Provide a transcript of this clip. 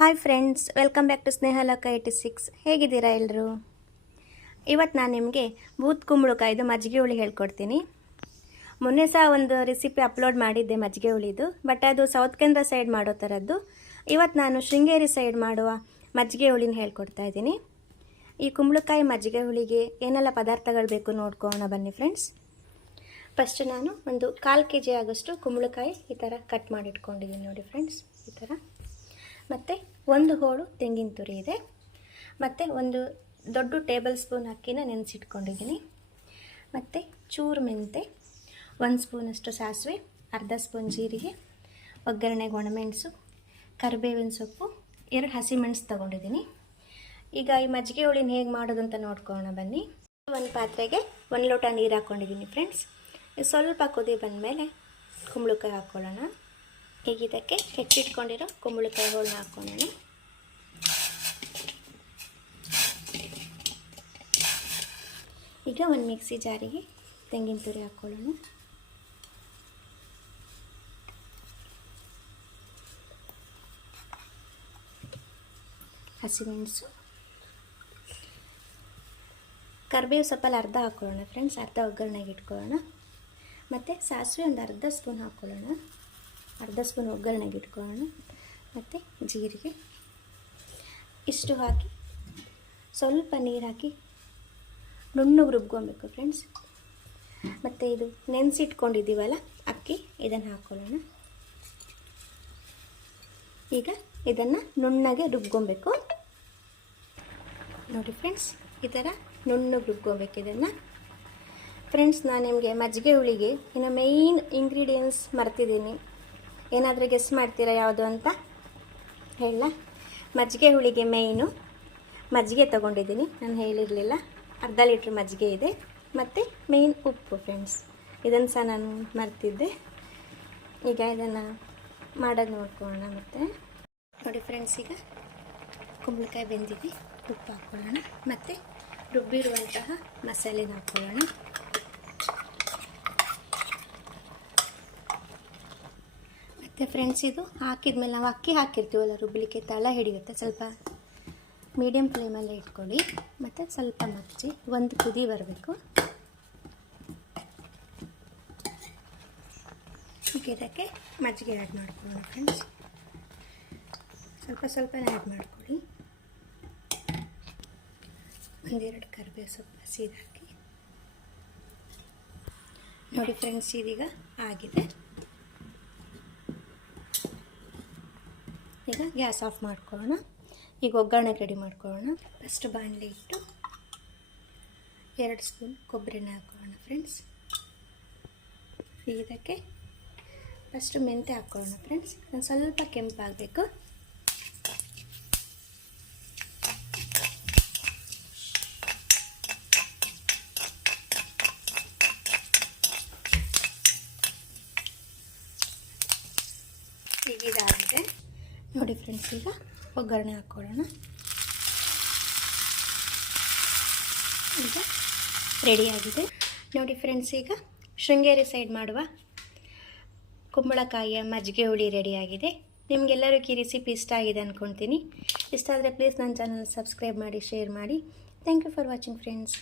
Hi friends, welcome back to Snehaloka 86. ಹೇಗಿದ್ದೀರಾ ಎಲ್ಲರೂ? ಇವತ್ತು ನಾನು ನಿಮಗೆ ಬೂತ್ ಕುಂಬಳಕಾಯಿದು ಮಜ್ಜಿಗೆ ಹುಳಿ ಹೇಳ್ಕೊಡ್ತೀನಿ. ಮೊನ್ನೆ ಸಹ ಒಂದು ರೆಸಿಪಿ ಅಪ್ಲೋಡ್ ಮಾಡಿದ್ದೆ ಮಜ್ಜಿಗೆ ಹುಳಿದು, ಬಟ್ ಅದು ಸೌತ್ ಕೇಂದ್ರ ಸೈಡ್ ಮಾಡೋ ಥರದ್ದು. ಇವತ್ತು ನಾನು ಶೃಂಗೇರಿ ಸೈಡ್ ಮಾಡುವ ಮಜ್ಜಿಗೆ ಹುಳಿನ ಹೇಳ್ಕೊಡ್ತಾ ಇದ್ದೀನಿ. ಈ ಕುಂಬಳಕಾಯಿ ಮಜ್ಜಿಗೆ ಹುಳಿಗೆ ಏನೆಲ್ಲ ಪದಾರ್ಥಗಳು ಬೇಕು ನೋಡ್ಕೊಳ್ಳೋಣ ಬನ್ನಿ ಫ್ರೆಂಡ್ಸ್. ಫಸ್ಟ್ ನಾನು ಒಂದು 1/4 kg ಆಗೋಷ್ಟು ಕುಂಬಳಕಾಯಿ ಈ ಥರ ಕಟ್ ಮಾಡಿಟ್ಕೊಂಡಿದ್ದೀನಿ ನೋಡಿ ಫ್ರೆಂಡ್ಸ್, ಈ ಥರ. ಮತ್ತು 1 ಹೋಳು ತೆಂಗಿನ ತುರಿ ಇದೆ. ಮತ್ತು ಒಂದು ದೊಡ್ಡ ಟೇಬಲ್ ಸ್ಪೂನ್ ಅಕ್ಕಿನ ನೆನೆಸಿಟ್ಕೊಂಡಿದ್ದೀನಿ. ಮತ್ತು ಚೂರು ಮೆಂತೆ, 1 ಸ್ಪೂನಷ್ಟು ಸಾಸಿವೆ, ಅರ್ಧ ಸ್ಪೂನ್ ಜೀರಿಗೆ, ಒಗ್ಗರಣೆಗೆ ಒಣಮೆಣಸು, ಕರಿಬೇವಿನ ಸೊಪ್ಪು, 2 ಹಸಿಮೆಣಸು ತೊಗೊಂಡಿದ್ದೀನಿ. ಈಗ ಈ ಮಜ್ಜಿಗೆ ಹುಳಿನ ಹೇಗೆ ಮಾಡೋದು ಅಂತ ನೋಡ್ಕೊಳ್ಳೋಣ ಬನ್ನಿ. ಒಂದು ಪಾತ್ರೆಗೆ 1 ಲೋಟ ನೀರು ಹಾಕ್ಕೊಂಡಿದ್ದೀನಿ ಫ್ರೆಂಡ್ಸ್. ಸ್ವಲ್ಪ ಕುದಿ ಬಂದಮೇಲೆ ಕುಂಬಳಕಾಯಿ ಹಾಕ್ಕೊಳ್ಳೋಣ. ಈಗ ಇದಕ್ಕೆ ಹೆಚ್ಚಿಟ್ಕೊಂಡಿರೋ ಕುಂಬಳಕಾಯಿ ಹೋಳನ್ನ ಹಾಕ್ಕೊಳ್ಳೋಣ. ಈಗ ಒಂದು ಮಿಕ್ಸಿ ಜಾರಿಗೆ ತೆಂಗಿನ ತುರಿ ಹಾಕ್ಕೊಳ್ಳೋಣ. ಹಸಿಮೆಣಸು, ಕರಿಬೇವು ಸೊಪ್ಪಲ್ಲಿ ಅರ್ಧ ಹಾಕ್ಕೊಳ್ಳೋಣ ಫ್ರೆಂಡ್ಸ್, ಅರ್ಧ ಒಗ್ಗರಣೆಗೆ ಇಟ್ಕೊಳ್ಳೋಣ. ಮತ್ತು ಸಾಸಿವೆ ಒಂದು ಅರ್ಧ ಸ್ಪೂನ್ ಹಾಕ್ಕೊಳ್ಳೋಣ, ಅರ್ಧ ಸ್ಪೂನ್ ಒಗ್ಗರಣೆಗೆ ಇಟ್ಕೊಳ್ಳೋಣ. ಮತ್ತು ಜೀರಿಗೆ ಇಷ್ಟು ಹಾಕಿ ಸ್ವಲ್ಪ ನೀರು ಹಾಕಿ ನುಣ್ಣಗೆ ರುಬ್ಕೊಬೇಕು ಫ್ರೆಂಡ್ಸ್. ಮತ್ತು ಇದು ನೆನೆಸಿಟ್ಕೊಂಡಿದ್ದೀವಲ್ಲ ಅಕ್ಕಿ, ಇದನ್ನು ಹಾಕ್ಕೊಳ್ಳೋಣ. ಈಗ ಇದನ್ನು ನುಣ್ಣಗೆ ರುಬ್ಕೊಬೇಕು ನೋಡಿ ಫ್ರೆಂಡ್ಸ್, ಈ ಥರ ನುಣ್ಣಗೆ ರುಬ್ಕೊಬೇಕು ಇದನ್ನು ಫ್ರೆಂಡ್ಸ್. ನಾನು ನಿಮಗೆ ಮಜ್ಜಿಗೆ ಹುಳಿಗೆ ಇನ್ನು ಮೇಯ್ನ್ ಇಂಗ್ರೀಡಿಯೆಂಟ್ಸ್ ಮರ್ತಿದ್ದೀನಿ. ಏನಾದರೂ ಗೆಸ್ ಮಾಡ್ತೀರಾ ಯಾವುದು ಅಂತ ಹೇಳ? ಮಜ್ಜಿಗೆ ಹುಳಿಗೆ ಮೇಯ್ನು ಮಜ್ಜಿಗೆ ತೊಗೊಂಡಿದ್ದೀನಿ, ನಾನು ಹೇಳಿರಲಿಲ್ಲ. ಅರ್ಧ ಲೀಟ್ರ್ ಮಜ್ಜಿಗೆ ಇದೆ. ಮತ್ತು ಮೇಯ್ನ್ ಉಪ್ಪು ಫ್ರೆಂಡ್ಸ್, ಇದನ್ನು ಸಹ ನಾನು ಮರ್ತಿದ್ದೆ. ಈಗ ಇದನ್ನು ಮಾಡೋದು ನೋಡ್ಕೊಳ್ಳೋಣ. ಮತ್ತು ನೋಡಿ ಫ್ರೆಂಡ್ಸ್, ಈಗ ಕುಂಬಳಕಾಯಿ ಬೆಂದಿದೆ. ಉಪ್ಪು ಹಾಕ್ಕೊಳ್ಳೋಣ. ಮತ್ತು ರುಬ್ಬಿರುವಂತಹ ಮಸಾಲೆನ ಹಾಕ್ಕೊಳ್ಳೋಣ. ಮತ್ತು ಫ್ರೆಂಡ್ಸ್, ಇದು ಹಾಕಿದ್ಮೇಲೆ ನಾವು ಅಕ್ಕಿ ಹಾಕಿರ್ತೀವಲ್ಲ, ರುಬ್ಬಲಿಕ್ಕೆ ತಳ ಹಿಡಿಯುತ್ತೆ. ಸ್ವಲ್ಪ ಮೀಡಿಯಮ್ ಫ್ಲೇಮಲ್ಲೇ ಇಟ್ಕೊಳ್ಳಿ. ಮತ್ತು ಸ್ವಲ್ಪ ಮಚ್ಚಿ ಒಂದು ಕುದಿ ಬರಬೇಕು. ಇದಕ್ಕೆ ಮಜ್ಜಿಗೆ ಆ್ಯಡ್ ಮಾಡ್ಕೊಳ್ಳೋಣ ಫ್ರೆಂಡ್ಸ್. ಸ್ವಲ್ಪನೇ ಆ್ಯಡ್ ಮಾಡ್ಕೊಳ್ಳಿ. 1-2 ಕರಿಬೇವು ಸೊಪ್ಪು ಹಸಿದಾಕಿ ನೋಡಿ ಫ್ರೆಂಡ್ಸ್, ಇದೀಗ ಆಗಿದೆ. ಈಗ ಗ್ಯಾಸ್ ಆಫ್ ಮಾಡ್ಕೊಳ್ಳೋಣ. ಈಗ ಒಗ್ಗರಣೆಗೆ ರೆಡಿ ಮಾಡ್ಕೊಳ್ಳೋಣ. ಫಸ್ಟ್ ಬಾಣಲೆ ಇಟ್ಟು 2 ಸ್ಪೂನ್ ಕೊಬ್ಬರಿ ಎಣ್ಣೆ ಹಾಕ್ಕೊಳ್ಳೋಣ ಫ್ರೆಂಡ್ಸ್. ಇದಕ್ಕೆ ಫಸ್ಟು ಮೆಂತೆ ಹಾಕ್ಕೊಳ್ಳೋಣ ಫ್ರೆಂಡ್ಸ್. ಸ್ವಲ್ಪ ಕೆಂಪಾಗಬೇಕು. ಈಗ ಇದಾಗಿದೆ ನೋಡಿ ಫ್ರೆಂಡ್ಸ್. ಈಗ ಒಗ್ಗರಣೆ ಹಾಕ್ಕೊಳ್ಳೋಣ. ಈಗ ರೆಡಿಯಾಗಿದೆ ನೋಡಿ ಫ್ರೆಂಡ್ಸ್. ಈಗ ಶೃಂಗೇರಿ ಸೈಡ್ ಮಾಡುವ ಕುಂಬಳಕಾಯಿಯ ಮಜ್ಜಿಗೆ ಹುಳಿ ರೆಡಿಯಾಗಿದೆ. ನಿಮಗೆಲ್ಲರಿಗೂ ಈ ರೆಸಿಪಿ ಇಷ್ಟ ಆಗಿದೆ ಅಂದ್ಕೊಳ್ತೀನಿ. ಇಷ್ಟ ಆದರೆ ಪ್ಲೀಸ್ ನನ್ನ ಚಾನಲ್ ಸಬ್ಸ್ಕ್ರೈಬ್ ಮಾಡಿ, ಶೇರ್ ಮಾಡಿ. Thank you for watching friends.